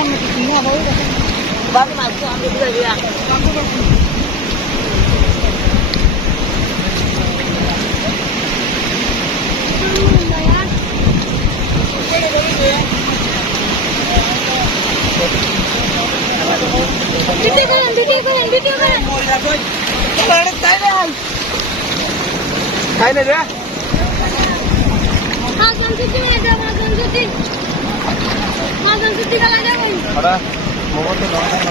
Baru masuk ambil dulu dia. Video kalian, video kalian, video kalian. Kalian Thailand. Thailand ya? Mazan Suti ada, Mazan Suti. Mazan Suti kalian ada. ಅಡ ಮೂವತ್ತು ನಾಲ್ಕು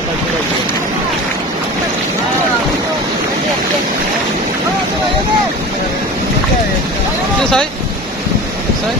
ಸಾಯ್ ಸಾಯ್